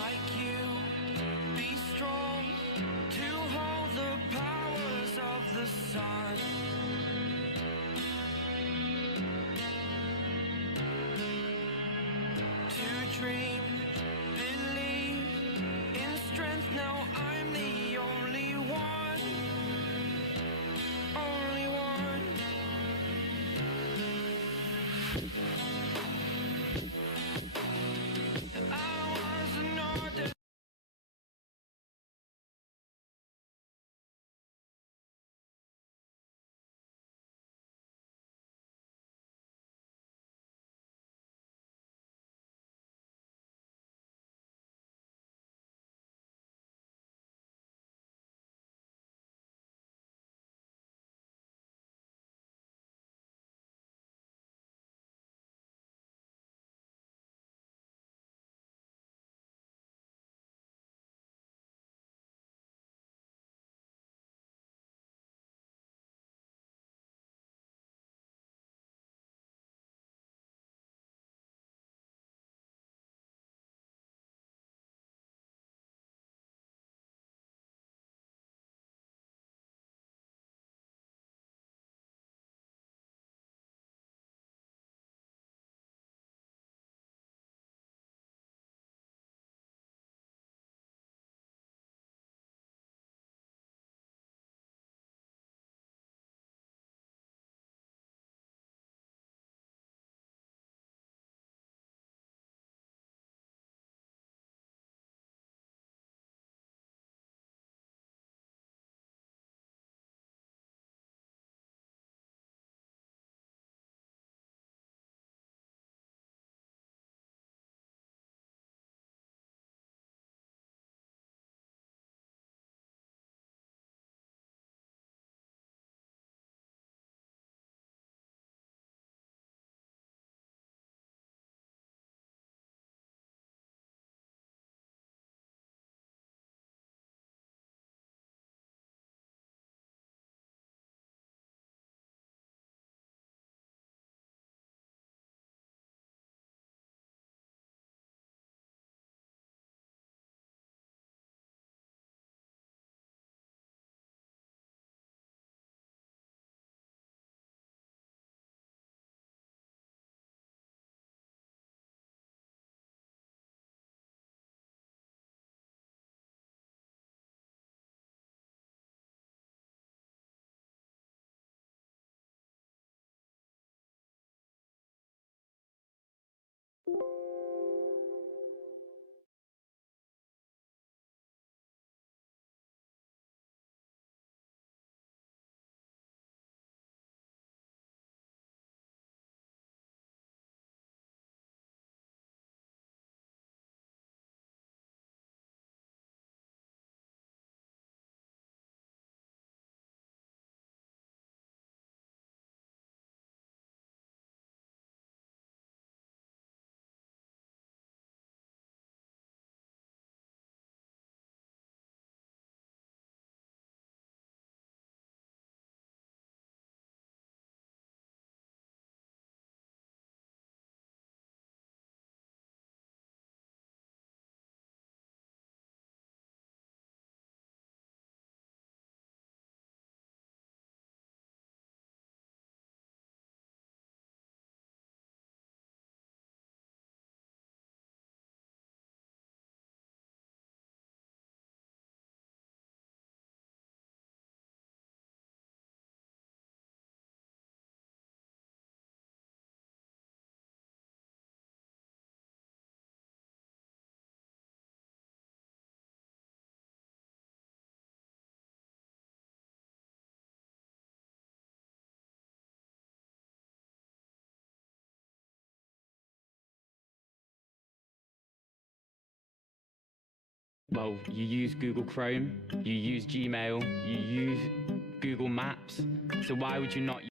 like you. Be strong to hold the powers of the sun. To dream, believe in strength. Now I'm the only one, only one. I was an order. Well, you use Google Chrome, you use Gmail, you use Google Maps, so why would you not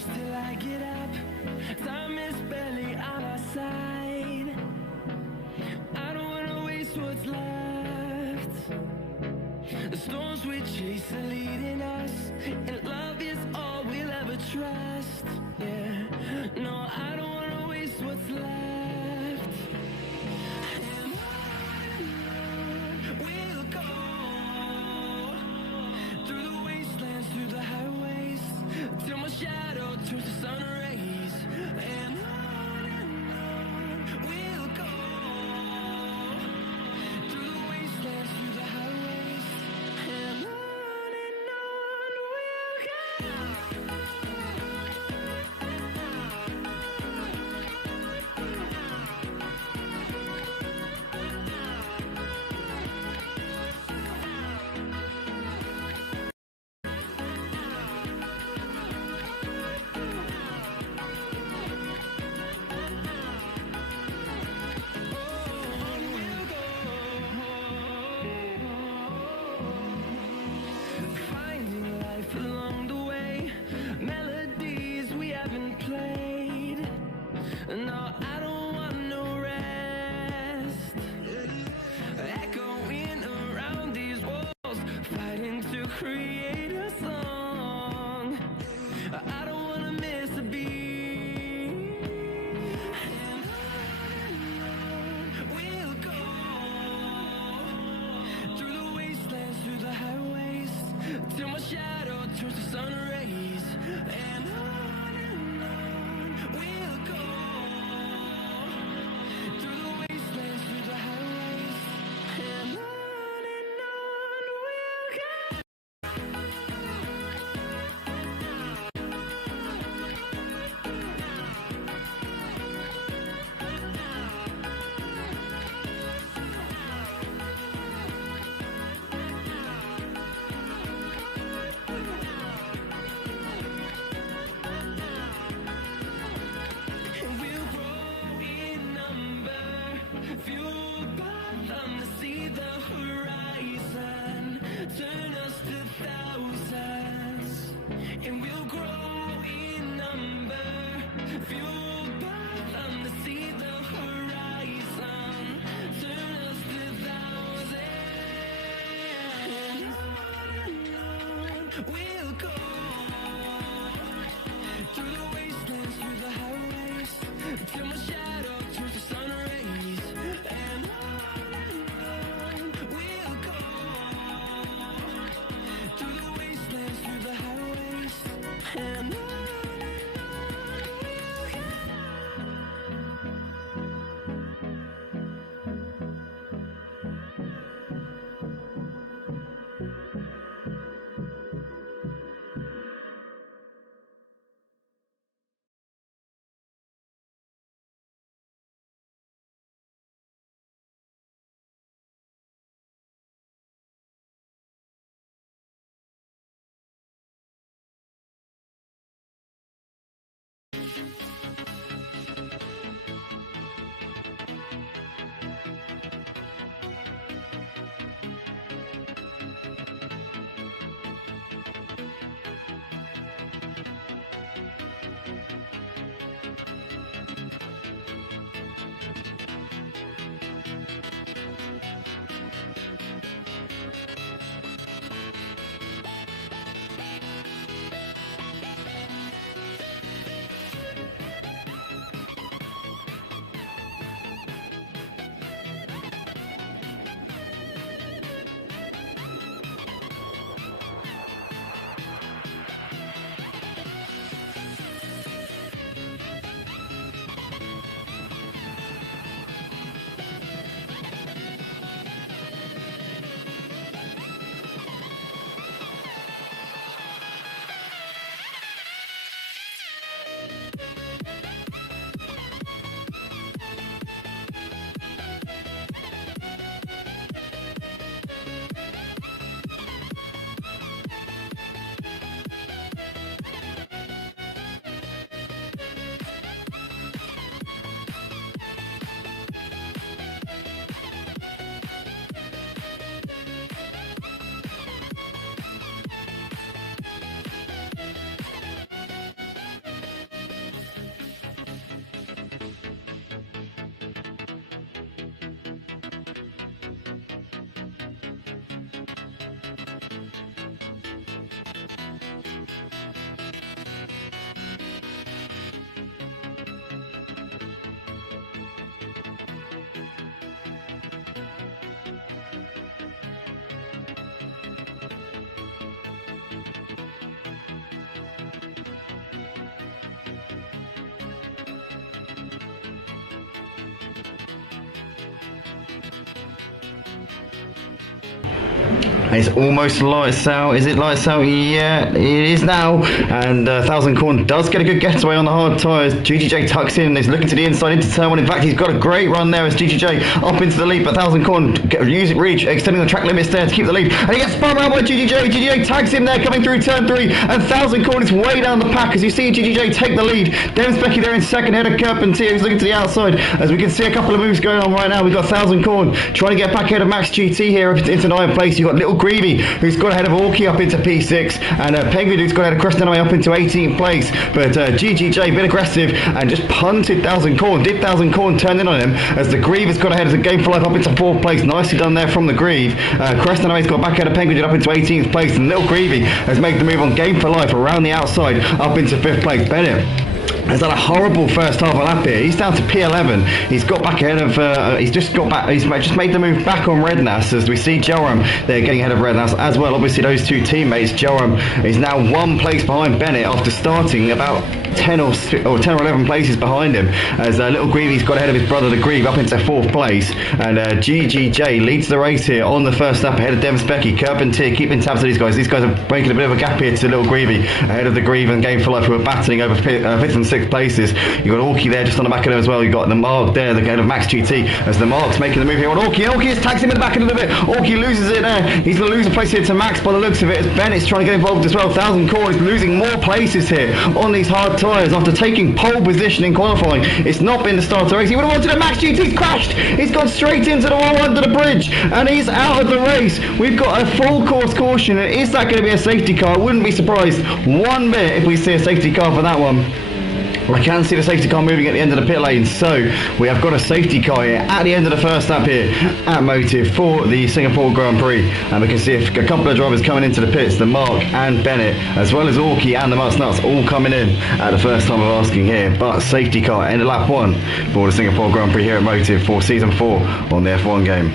close till I get up. Time is barely on our side. I don't wanna waste what's left. The storms we chase are leading us, and love is all we'll ever trust. Yeah, no, I don't wanna waste what's left. And on we'll go, through the wastelands, through the highways, till my shadow turns to sun rays. And on we'll go, through the wastelands, through the highways, and on we'll go. Finding life along the way, melodies we haven't played. No, I don't want no rest. Echoing around these walls, fighting to create a song. I don't wanna miss a beat. And on we'll go, through the wastelands, through the highways, till my shadow turns to sun rays. And on we'll go, through the wastelands, through the highways, and on we'll go. And we'll grow in number, fueled by them to see the horizon, turn us to thousands. And we'll grow in number, fueled by them to see the horizon, turn us to thousands. And on we'll go, through the wastelands, through the highways, till my shadow turns to sun rays. And on we'll go, through the wastelands, through the highways, and on we'll go. It's almost lights out. Is it lights out? Yeah, it is now. And 1000 Corn does get a good getaway on the hard tyres. GGJ tucks in, is looking to the inside into turn 1. In fact, he's got a great run there as GGJ up into the lead, but 1000 Corn reach, extending the track limits there to keep the lead. And he gets spun around by GGJ. GGJ tags him there coming through turn 3, and 1000 Corn is way down the pack as you see GGJ take the lead. Demsbecky there in second, ahead of Carpentier, who's looking to the outside. As we can see a couple of moves going on right now. We've got 1000 Corn trying to get back ahead of Max GT here into 9th place. You've got Little Greavy, who's got ahead of Orky up into P6, and Penguin, who's got ahead of Creston up into 18th place. But GGJ, a bit aggressive, and just punted 1000 Corn. Did 1000 Corn turn in on him as the Grieve has got ahead of the Game for Life up into 4th place. Nicely done there from the Grieve. Creston has got back ahead of Penguin up into 18th place, and Little Greavy has made the move on Game for Life around the outside up into 5th place. Bennett has done a horrible first half of lap here. He's down to P11. He's got back ahead of. He's just made the move back on Rednass as we see Jelram there getting ahead of Rednass as well. Obviously, those two teammates. Jelram is now 1 place behind Bennett after starting about 10 or 11 places behind him. As Little Greavy's got ahead of his brother, the Grieve, up into 4th place, and GGJ leads the race here on the first lap ahead of Demsbecky. Carpentier keeping tabs of these guys. These guys are breaking a bit of a gap here to Little Greavy ahead of the Grieve and Game for Life, who are battling over 5th and 6th places. You've got Orky there just on the back of them as well. You've got the Mark there, the head of Max GT, as the Mark's making the move here on Orky. Orky has tagged him in the back a little bit. Orky loses it there. He's going to lose a place here to Max by the looks of it, as Bennett's trying to get involved as well. 1000 Corn is losing more places here on these hard tyres after taking pole position in qualifying. It's not been the start of the race. He would have wanted it. Max GT's crashed. He's gone straight into the wall under the bridge, and he's out of the race. We've got a full course caution. Is that going to be a safety car? I wouldn't be surprised one bit if we see a safety car for that one. I can see the safety car moving at the end of the pit lane, so we have got a safety car here at the end of the first lap here at Motive for the Singapore Grand Prix, and we can see a couple of drivers coming into the pits, the Mark and Bennett, as well as Orky and the Must Nuts, all coming in at the first time of asking here. But safety car end of lap 1 for the Singapore Grand Prix here at Motive for season 4 on the F1 game.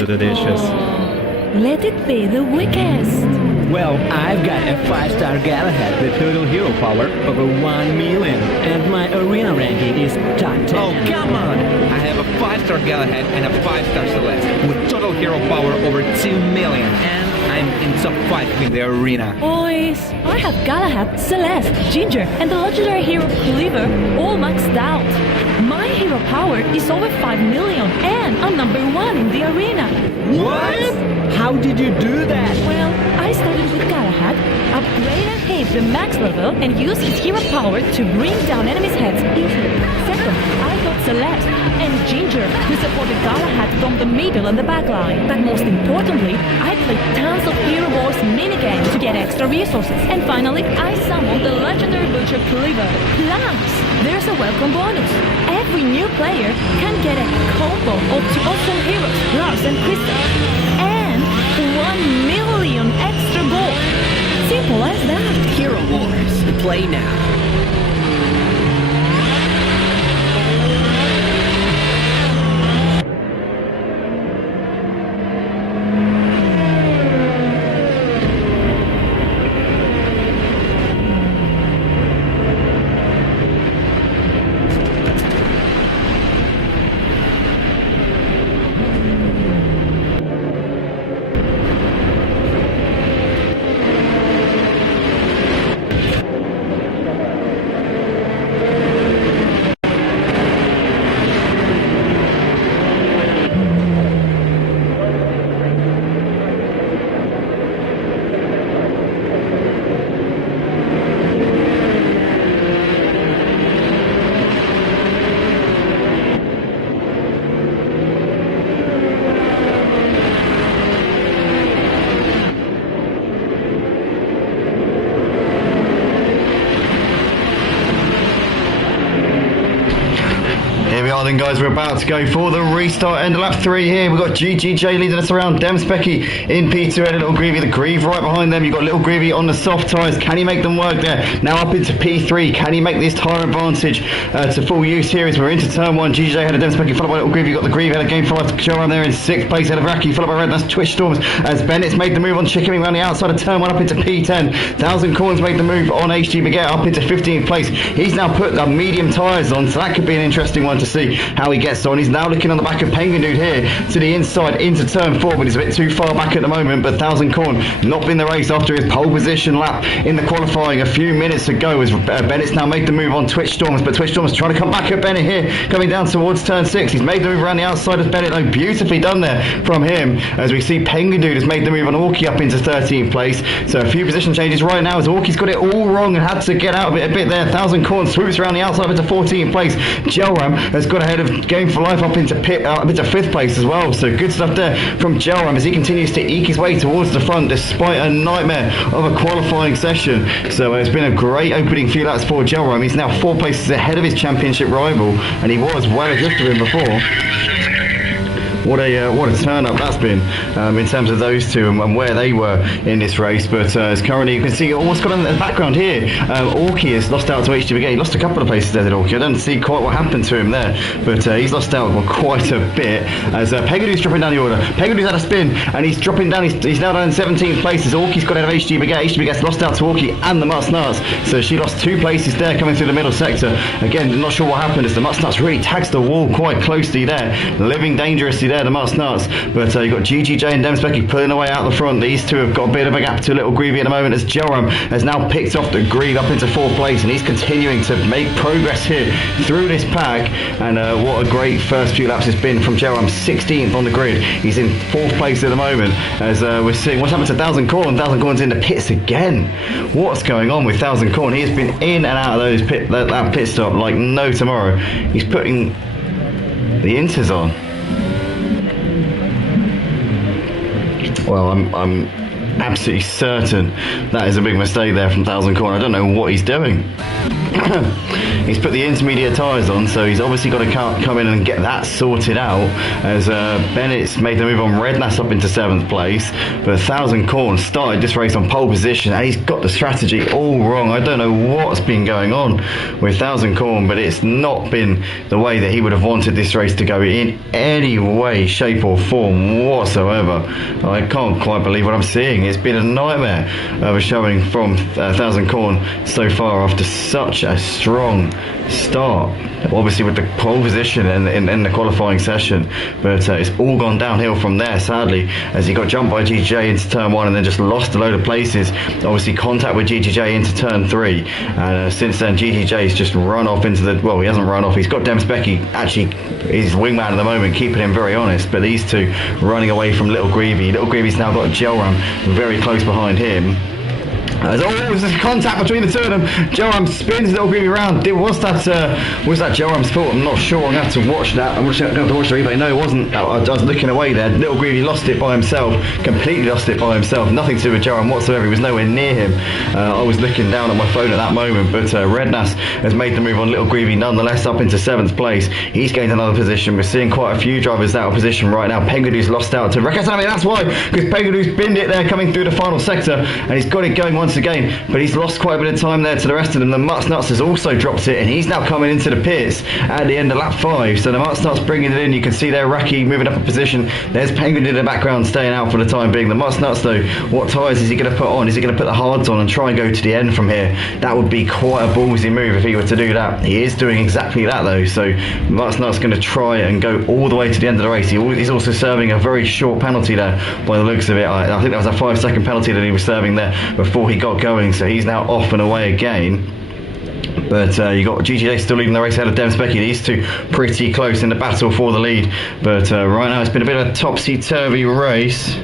The dishes. Let it be the weakest. Well, I've got a 5-star Galahad with total hero power over 1 million. And my arena ranking is top 10. Oh, come on! I have a 5-star Galahad and a 5-star Celeste with total hero power over 2 million. And I'm in top 5 in the arena. Boys, I have Galahad, Celeste, Ginger, and the legendary hero Cleaver all maxed out. My hero power is over 5 million, and I'm number 1 in the arena. What? How did you do that? Well, I started with Galahad, upgraded him to max level, and used his hero power to bring down enemies' heads easily. Second, I got Celeste and Ginger, who supported Galahad from the middle and the back line. But most importantly, I played tons of Hero Wars minigames to get extra resources. And finally, I summoned the legendary Butcher Cleaver. Plus, there's a welcome bonus. Every new player can get a combo of 2 awesome heroes, Lars and Crystal, and 1 million extra gold. Simple as that. Hero Wars, play now. Then guys, we're about to go for the restart. End of lap 3 here. We've got GGJ leading us around. Demspecky in P2 and Little Greavy. The Grieve right behind them. You've got Little Greavy on the soft tyres. Can he make them work there? Now up into P3. Can he make this tyre advantage to full use here as we're into turn 1? GGJ had a Demspecky followed by Little Greavy. You've got the Grieve had a game for Jelram there in 6th place. Head of Raki followed by Red. That's Twitch Storms as Bennett's made the move on Chickening around the outside of turn 1 up into P10. 1000 Corns made the move on HG Baguette up into 15th place. He's now put the medium tyres on, so that could be an interesting one to see how he gets on. He's now looking on the back of Penguin Dude here to the inside into turn 4, but he's a bit too far back at the moment. But 1000 Corn not been the race after his pole position lap in the qualifying a few minutes ago as Bennett's now made the move on Twitch Storms, but Twitch Storms trying to come back at Bennett here, coming down towards turn 6. He's made the move around the outside of Bennett, though beautifully done there from him as we see Penguin Dude has made the move on Orky up into 13th place. So a few position changes right now as Orky's got it all wrong and had to get out of it a bit there. 1000 Corn swoops around the outside into 14th place. Jelram has got ahead of Game for Life up into 5th place as well. So good stuff there from Jelram as he continues to eke his way towards the front despite a nightmare of a qualifying session. So it's been a great opening few laps for Jelram. He's now 4 places ahead of his championship rival, and he was well adrift of him before. What a turn up that's been in terms of those two and where they were in this race. But as currently you can see what's got on the background here, Orky has lost out to HG Baguette. He lost a couple of places there, did Orky. I don't see quite what happened to him there, but he's lost out quite a bit as Pegadu's dropping down the order. Pegadu's had a spin and he's dropping down. He's now down in 17th place as Orky's got ahead of HG Baguette. HG Baguette's lost out to Orky and the Mutt-Nuts, so she lost 2 places there coming through the middle sector. Again, not sure what happened as the Mutt-Nuts really tags the wall quite closely there, living dangerously there, the Mutt-Nuts. But you've got GGJ and Demspecky pulling away out the front. These two have got a bit of a gap to Little Greavy at the moment as Jelram has now picked off the Grieve up into 4th place, and he's continuing to make progress here through this pack. And what a great first few laps it's been from Jelram. 16th on the grid. He's in 4th place at the moment as we're seeing what's happened to 1000 Corn. 1000 Corn's in the pits again. What's going on with 1000 Corn? He has been in and out of those that pit stop like no tomorrow. He's putting the inters on. Well, I'm absolutely certain that is a big mistake there from 1000 Corn. I don't know what he's doing. He's put the intermediate tyres on, so he's obviously got to come in and get that sorted out as Bennett's made the move on Rednass up into 7th place. But 1000 Corn started this race on pole position and he's got the strategy all wrong. I don't know what's been going on with 1000 Corn, but it's not been the way that he would have wanted this race to go in any way, shape or form whatsoever. I can't quite believe what I'm seeing showing. It's been a nightmare of a showing from 1000 Corn so far after such a strong start, obviously with the pole position in the qualifying session, but it's all gone downhill from there, sadly, as he got jumped by GGJ into turn 1 and then just lost a load of places. Obviously contact with GGJ into turn 3, and since then GGJ's just run off into the, well, he hasn't run off, he's got Demspecki, actually his wingman at the moment, keeping him very honest, but these two running away from Little Greavy. Little Greavy's now got Jelram very close behind him. There's a contact between the two of them. Jelram spins Little Greavy around. Was that Jelram's fault? I'm not sure. I'm going to have to watch that. I'm going to have to watch the replay. No, it wasn't. I was looking away there. Little Greavy lost it by himself. Completely lost it by himself. Nothing to do with Jelram whatsoever. He was nowhere near him. I was looking down at my phone at that moment, but Rednas has made the move on Little Greavy nonetheless up into 7th place. He's gained another position. We're seeing quite a few drivers out of position right now. Pengudu's lost out to Rekasami. That's why, because Pengudu's binned it there coming through the final sector, and he's got it going once again, but he's lost quite a bit of time there to the rest of them. The Mutts Nuts has also dropped it, and he's now coming into the pits at the end of lap 5. So the Mutts Nuts bringing it in. You can see there Raki moving up a position. There's Penguin in the background staying out for the time being. The Mutts Nuts though, what tyres is he going to put on? Is he going to put the hards on and try and go to the end from here? That would be quite a ballsy move if he were to do that. He is doing exactly that though, so Mutts Nuts going to try and go all the way to the end of the race. He's also serving a very short penalty there by the looks of it. I think that was a 5-second penalty that he was serving there before he got going, so he's now off and away again. But you got GGJ still leading the race ahead of Demspecki. These two pretty close in the battle for the lead, but right now it's been a bit of a topsy-turvy race.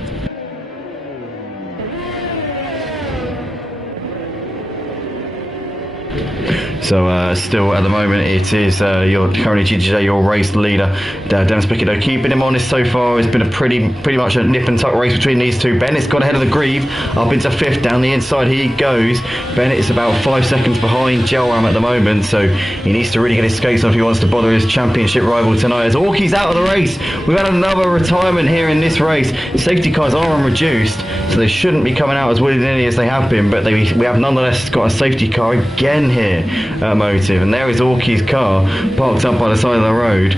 So still at the moment it is your currently GGJ, your race leader. Demspecki though keeping him honest so far. It's been a pretty much a nip and tuck race between these two. Bennett's got ahead of the Grieve, up into 5th, down the inside he goes. Bennett is about 5 seconds behind Jelram at the moment, so he needs to really get his skates on if he wants to bother his championship rival tonight. As Orky's out of the race, we've had another retirement here in this race. Safety cars are on reduced, so they shouldn't be coming out as willy-nilly as they have been, but we have nonetheless got a safety car again here at Motive, and there is Orky's car parked up by the side of the road.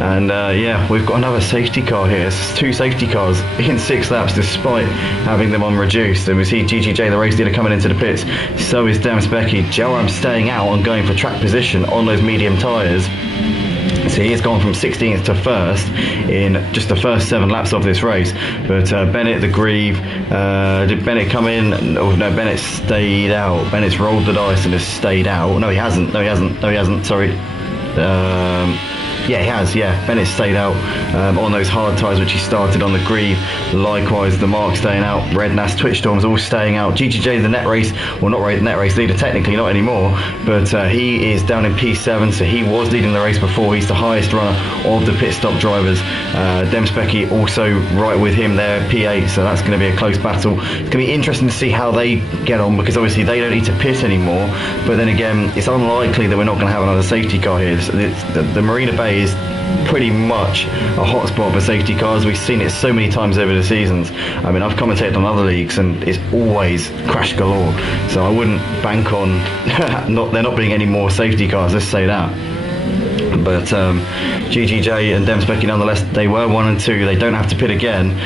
And yeah, we've got another safety car here. It's 2 safety cars in 6 laps despite having them on reduced. And we see GGJ, the race leader, coming into the pits. So is Demspecki. Jelram staying out and going for track position on those medium tyres. So he has gone from 16th to 1st in just the first 7 laps of this race. But Bennett, the Grieve, did Bennett come in? Oh, no, Bennett stayed out. Bennett's rolled the dice and has stayed out. No, he hasn't. No, he hasn't. No, he hasn't. Sorry. Yeah, he has, yeah. Bennett stayed out on those hard tyres which he started on the Grieve. Likewise, the Mark staying out. Rednas, Twitch Storms all staying out. GGJ, the net race, well, not the net race leader, technically not anymore, but he is down in P7, so he was leading the race before. He's the highest runner of the pit stop drivers. Demspecki also right with him there, P8, so that's going to be a close battle. It's going to be interesting to see how they get on, because obviously they don't need to pit anymore, but then again, it's unlikely that we're not going to have another safety car here. The Marina Bay is pretty much a hotspot for safety cars. We've seen it so many times over the seasons. I mean, I've commentated on other leagues and it's always crash galore, so I wouldn't bank on there not being any more safety cars, let's say that. But GGJ and Demspecki nonetheless, they were 1 and 2. They don't have to pit again,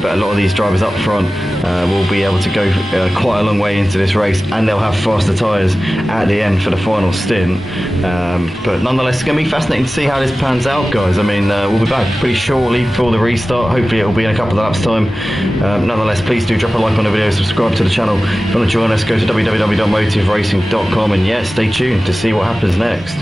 but a lot of these drivers up front will be able to go quite a long way into this race, and they'll have faster tyres at the end for the final stint. But nonetheless, it's going to be fascinating to see how this pans out, guys. I mean, we'll be back pretty shortly for the restart. Hopefully it will be in a couple of laps time. Nonetheless, please do drop a like on the video, subscribe to the channel. If you want to join us, go to www.motiveracing.com, and yeah, stay tuned to see what happens next.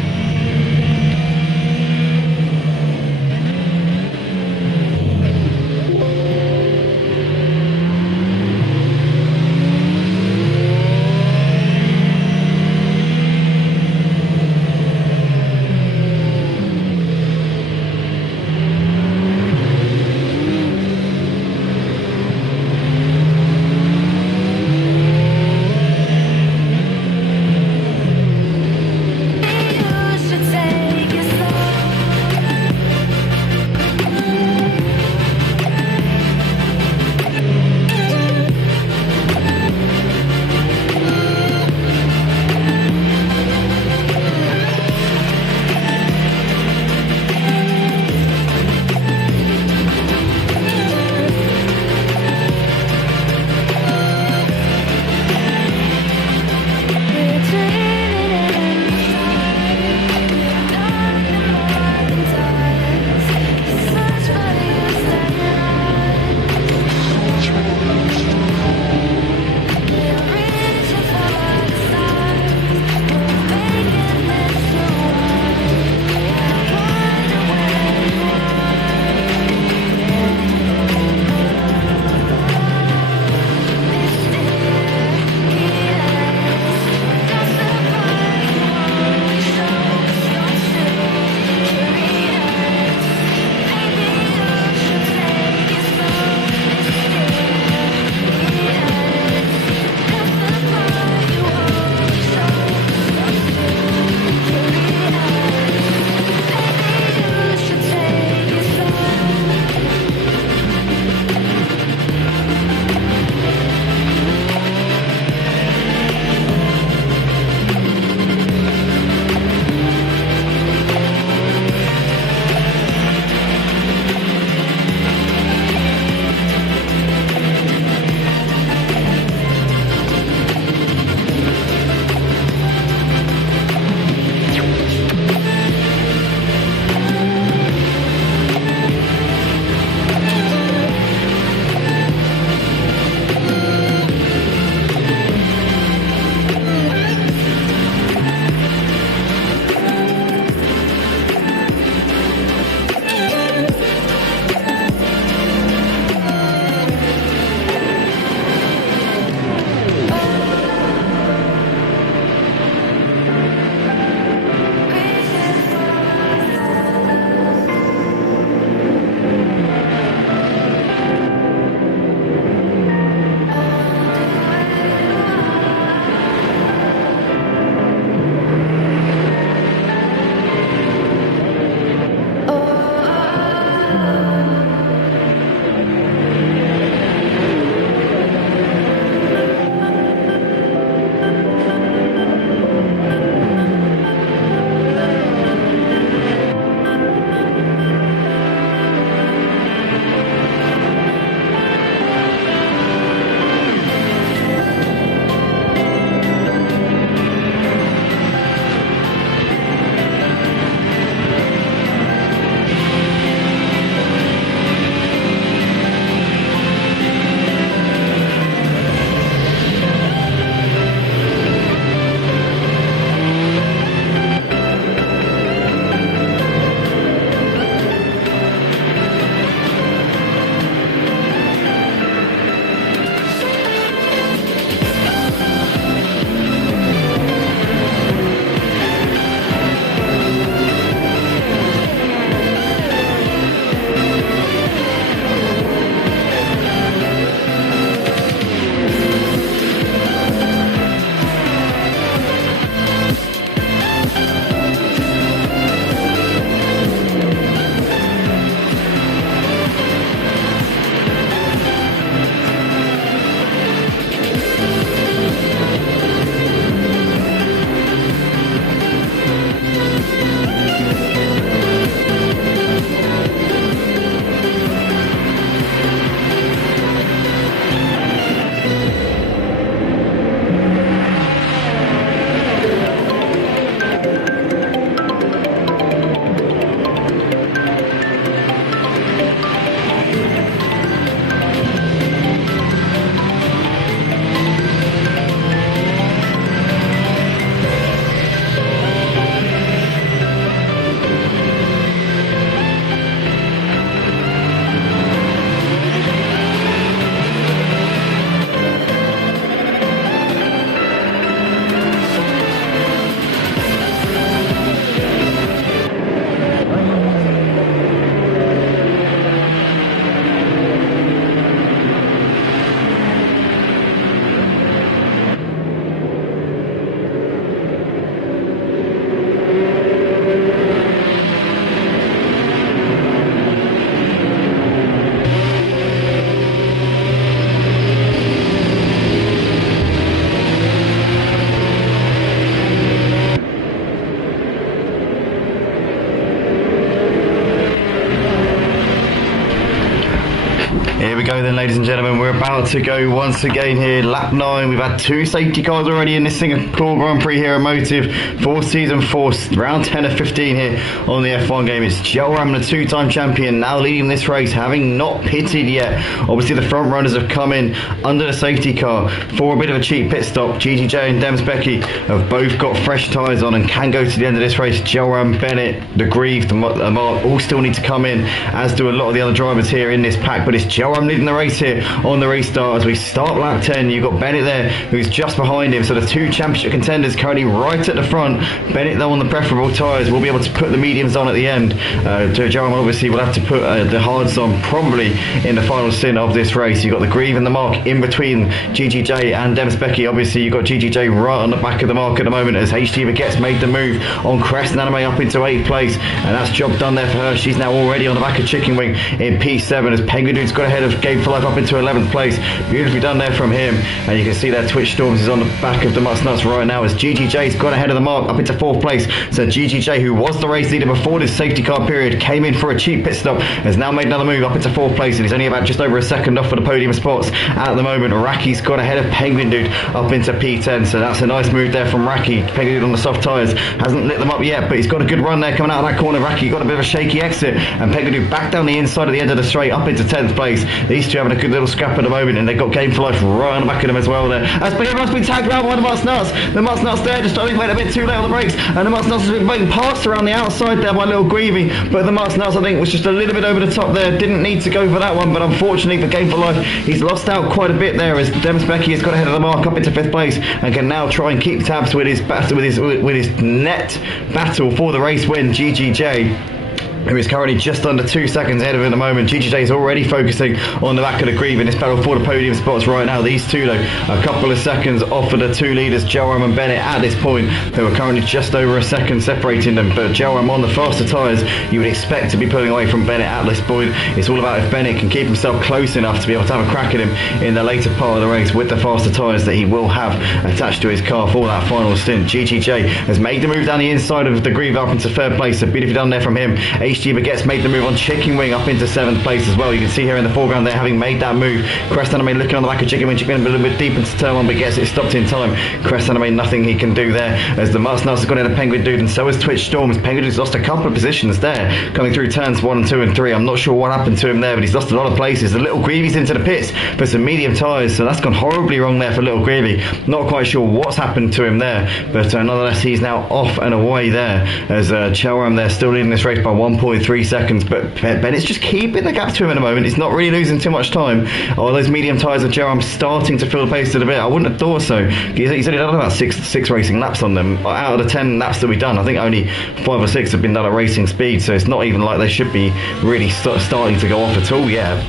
we go then, ladies and gentlemen. We're about to go once again here. Lap 9. We've had 2 safety cars already in this Singapore Grand Prix here at Motive for season 4, round 10 of 15 here on the F1 game. It's Jelram, the 2-time champion, now leading this race, having not pitted yet. Obviously, the front runners have come in under the safety car for a bit of a cheap pit stop. GGJ and Dems Becky have both got fresh tyres on and can go to the end of this race. Jelram, Bennett, the Grieve, the Mark all still need to come in, as do a lot of the other drivers here in this pack. But it's Jelram leading the race here on the restart as we start lap 10. You've got Bennett there who's just behind him, so the 2 championship contenders currently right at the front. Bennett though on the preferable tyres will be able to put the mediums on at the end. Jelram obviously will have to put the hards on probably in the final stint of this race. You've got the Grieve and the Mark in between GGJ and Dems Becky. Obviously you've got GGJ right on the back of the Mark at the moment as HD Baguette's made the move on Crest and Anime up into 8th place, and that's job done there for her. She's now already on the back of Chicken Wing in P7 as Penguin Dude's got ahead of Game for Life up into 11th place. Beautifully done there from him, and you can see there Twitch Storms is on the back of the Must Nuts right now as GGJ's got ahead of the Mark up into 4th place. So GGJ, who was the race leader before this safety car period, came in for a cheap pit stop, has now made another move up into 4th place, and he's only about just over a second off for the podium spots at the moment. Raki's got ahead of Penguin Dude up into P10, so that's a nice move there from Raki. Penguin Dude on the soft tyres hasn't lit them up yet, but he's got a good run there coming out of that corner. Raki got a bit of a shaky exit, and Penguin Dude back down the inside of the end of the straight up into 10th place. These two having a good little scrap at the moment, and they've got Game for Life right on the back of them as well there. As Behemoth's been tagged around by the Must Nuts. The Must Nuts there just only went a bit too late on the brakes, and the Must Nuts has been being passed around the outside there by little Greavy, but the Must Nuts I think was just a little bit over the top there. Didn't need to go for that one, but unfortunately for Game for Life, he's lost out quite a bit there as Dems Becky has got ahead of the Mark up into 5th place and can now try and keep tabs with his battle with his net battle for the race win. GGJ, who is currently just under 2 seconds ahead of him at the moment. GGJ is already focusing on the back of the Grieve in this battle for the podium spots right now. These two though, a couple of seconds off of the 2 leaders, Jelram and Bennett at this point, who are currently just over a second separating them. But Jelram on the faster tyres, you would expect to be pulling away from Bennett at this point. It's all about if Bennett can keep himself close enough to be able to have a crack at him in the later part of the race with the faster tyres that he will have attached to his car for that final stint. GGJ has made the move down the inside of the Grieve up into 3rd place, so beautifully done there from him. HD Baguette's made the move on Chicken Wing up into 7th place as well. You can see here in the foreground there having made that move. Crest Anime looking on the back of Chicken Wing. Chicken Wing a little bit deep into turn 1 but gets it stopped in time. Crest Anime nothing he can do there as the Must Nuts has gone into Penguin Dude, and so has Twitch Storms. Penguin Dude's lost a couple of positions there coming through turns 1 and 2 and 3. I'm not sure what happened to him there, but he's lost a lot of places. The little Greavy's into the pits for some medium tyres, so that's gone horribly wrong there for little Greavy. Not quite sure what's happened to him there, but nonetheless he's now off and away there as Jelram there still leading this race by 1.3 seconds, but Bennett's just keeping the gap to him at the moment. He's not really losing too much time. Oh, those medium tyres of Jelram starting to feel the pace a little bit. I wouldn't have thought so. He's only done about six racing laps on them. Out of the 10 laps that we've done, I think only 5 or 6 have been done at racing speed, so it's not even like they should be really starting to go off at all yet.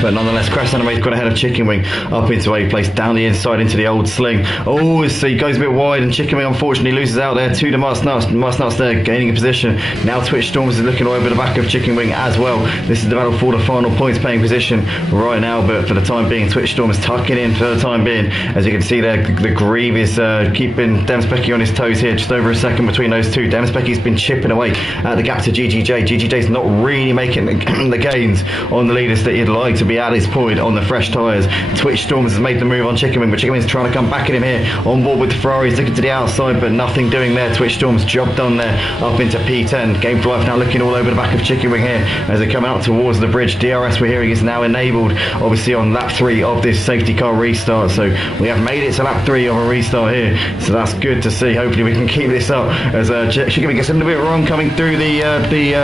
But nonetheless, Crest Anime's got ahead of Chicken Wing up into 8th place, down the inside into the old sling. Oh, so he goes a bit wide, and Chicken Wing unfortunately loses out there to the Must Nuts. Must Nuts there gaining a position. Now Twitch Storms is looking over the back of Chicken Wing as well. This is the battle for the final points paying position right now, but for the time being, Twitch Storm is tucking in for the time being. As you can see there, the Grieve is keeping Dems Becky on his toes here, just over a second between those two. Dems Becky's been chipping away at the gap to GGJ. GGJ's not really making the gains on the leaders that you'd like to be at this point on the fresh tyres. Twitch Storms has made the move on Chicken Wing, but Chicken Wing's trying to come back at him here on board with the Ferraris, looking to the outside, but nothing doing there. Twitch Storms job done there up into P10. Game for Life now looking all over the back of Chicken Wing here as they come out towards the bridge. DRS we're hearing is now enabled obviously on lap 3 of this safety car restart, so we have made it to lap 3 of a restart here, so that's good to see. Hopefully we can keep this up as Chicken Wing gets a little bit wrong coming through the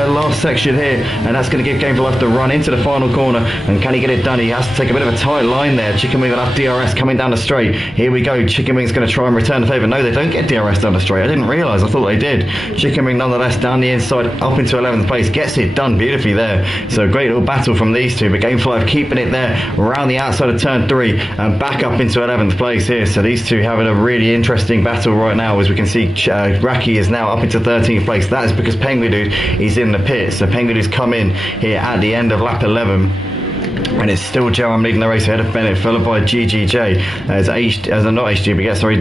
last section here, and that's going to give Game for Life the run into the final corner. And can he get it done? He has to take a bit of a tight line there. Chicken Wing on DRS coming down the straight. Here we go. Chicken Wing's going to try and return the favour. No, they don't get DRS down the straight. I didn't realise. I thought they did. Chicken Wing nonetheless down the inside up into 11th place. Gets it done beautifully there. So great little battle from these two. But Game 5 keeping it there around the outside of turn 3 and back up into 11th place here. So these two having a really interesting battle right now. As we can see, Raki is now up into 13th place. That is because Penguin Dude is in the pit. So Penguin Dude's come in here at the end of lap 11. And it's still Jelram leading the race ahead of Bennett, followed by GGJ.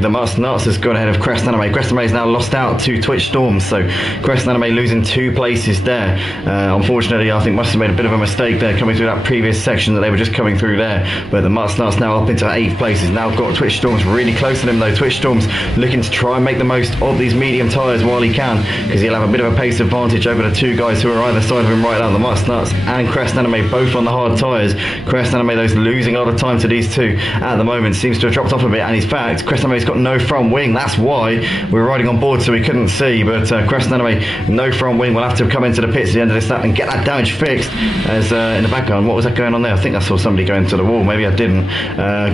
The Must Nuts has gone ahead of Crest Anime. Crest Anime is now lost out to Twitch Storms, so Crest Anime losing 2 places there. Unfortunately, I think must have made a bit of a mistake there coming through that previous section that they were just coming through there. But the Must Nuts now up into 8th places. Now got Twitch Storms really close to them though. Twitch Storms looking to try and make the most of these medium tyres while he can, because he'll have a bit of a pace advantage over the 2 guys who are either side of him right now. The Must Nuts and Crest Anime both on the hard tyres. Crest Anime though is losing a lot of time to these 2 at the moment. Seems to have dropped off a bit, and in fact Crest Anime's got no front wing. That's why we're riding on board so we couldn't see, but Crest Anime no front wing. Will have to come into the pits at the end of this lap and get that damage fixed. As in the background, what was that going on there? I think I saw somebody going to the wall, maybe I didn't.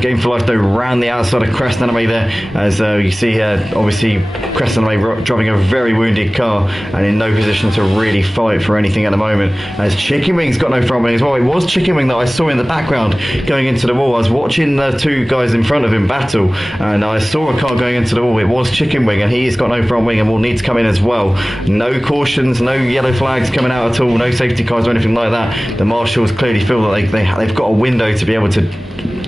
Game for Life though ran the outside of Crest Anime there, as you see here obviously Crest Anime driving a very wounded car and in no position to really fight for anything at the moment, as Chicken Wing's got no front wing as well. It was Chicken Wing that I saw in the background going into the wall. I was watching the 2 guys in front of him battle, and I saw a car going into the wall. It was Chicken Wing, and he's got no front wing and will need to come in as well. No cautions, no yellow flags coming out at all, no safety cars or anything like that. The marshals clearly feel that they've got a window to be able to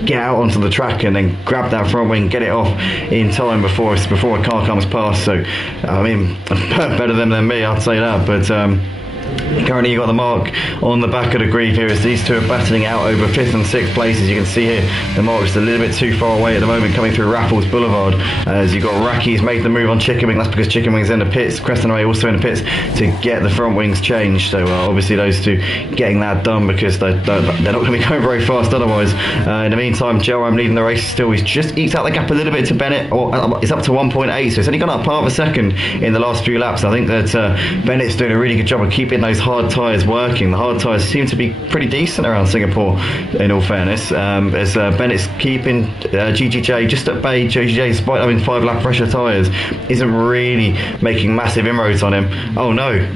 get out onto the track and then grab that front wing, get it off in time before a car comes past. So I mean, better than me, I'd say that. But currently you've got the mark on the back of the grid here as these 2 are battling out over 5th and 6th places. You can see here the mark is a little bit too far away at the moment coming through Raffles Boulevard, as you've got Racky's made the move on Chicken Wing. That's because Chicken Wing's in the pits. Crest Anime also in the pits to get the front wings changed. So obviously those 2 getting that done because they're not going to be going very fast otherwise. In the meantime, Jelram leading the race still. He's just eked out the gap a little bit to Bennett, or it's up to 1.8, so it's only gone up half a second in the last few laps. I think that Bennett's doing a really good job of keeping those hard tyres working. The hard tyres seem to be pretty decent around Singapore, in all fairness, as Bennett's keeping GGJ just at bay. GGJ, despite having 5 lap pressure tyres, isn't really making massive inroads on him. Oh no,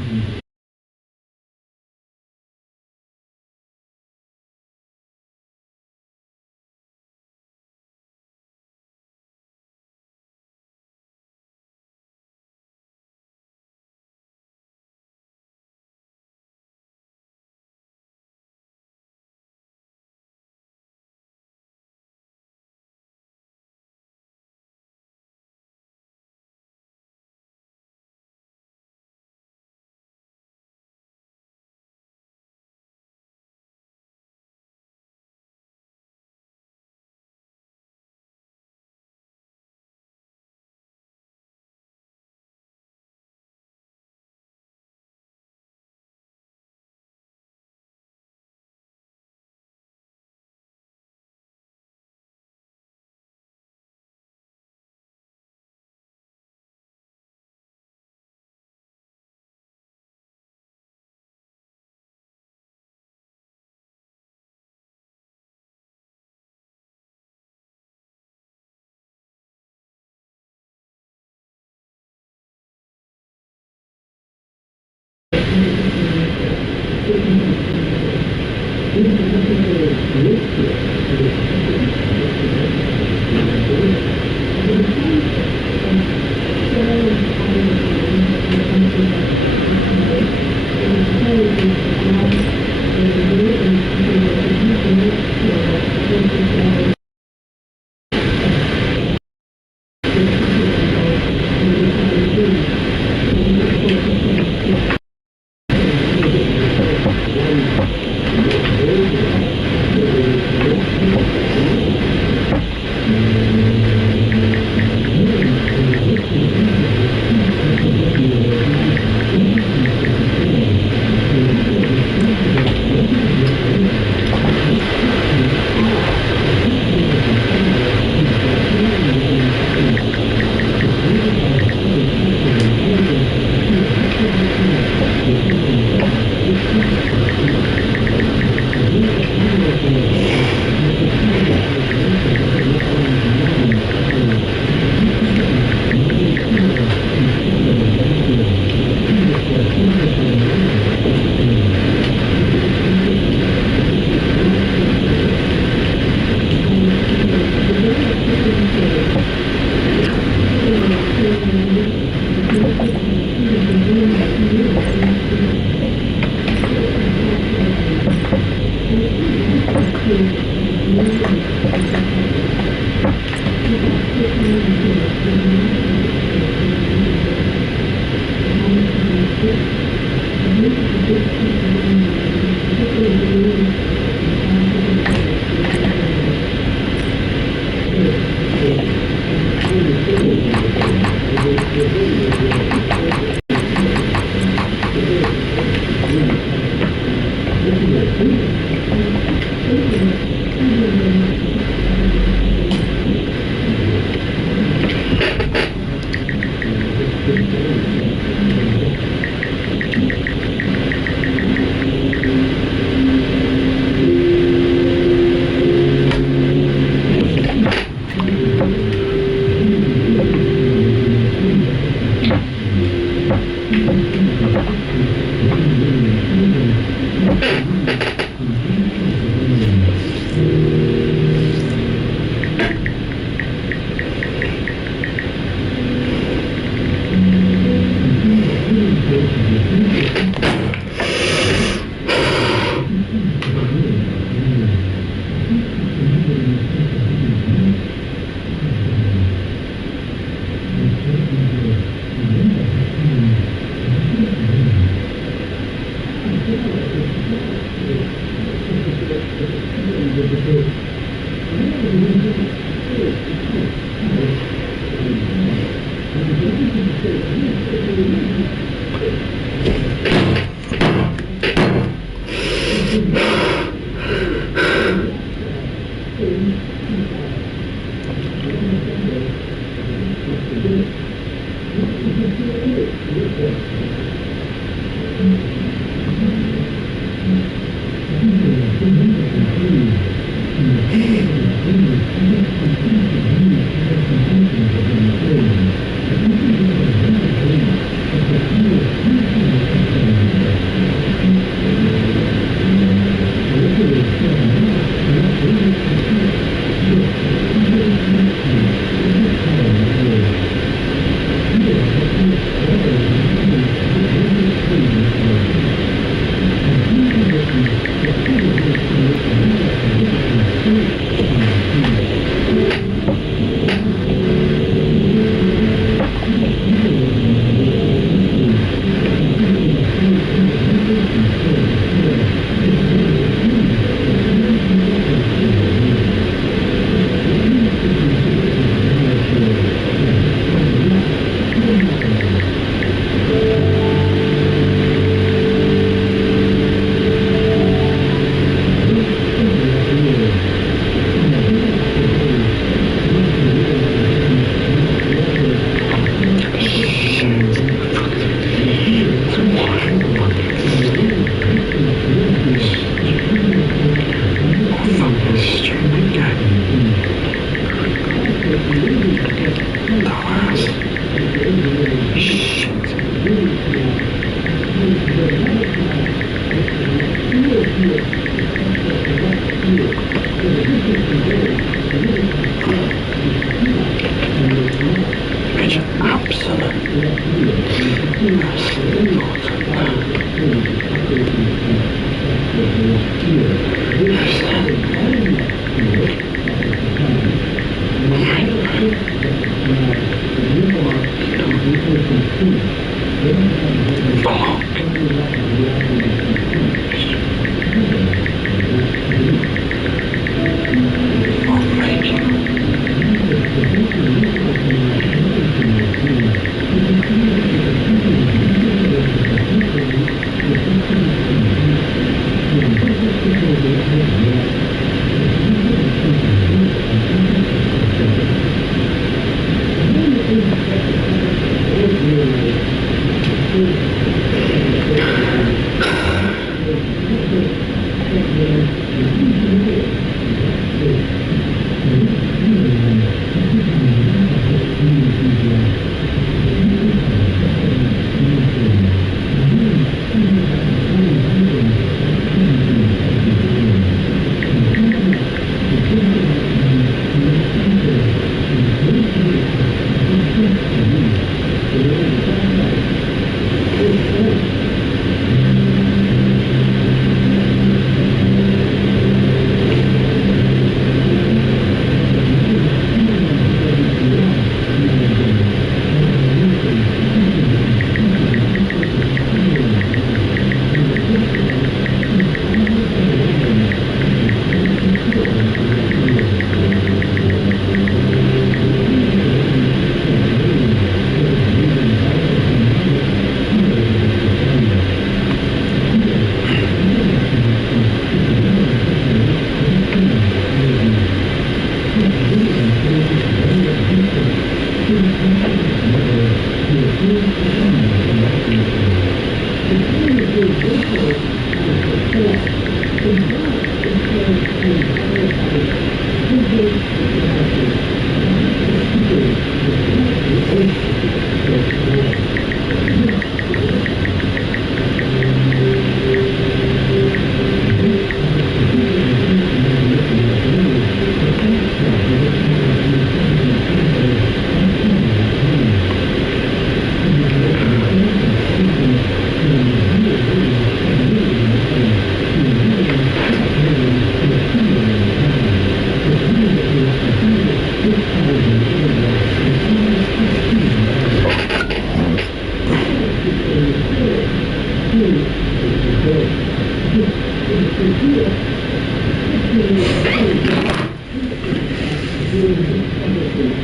I'm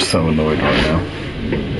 so annoyed right now.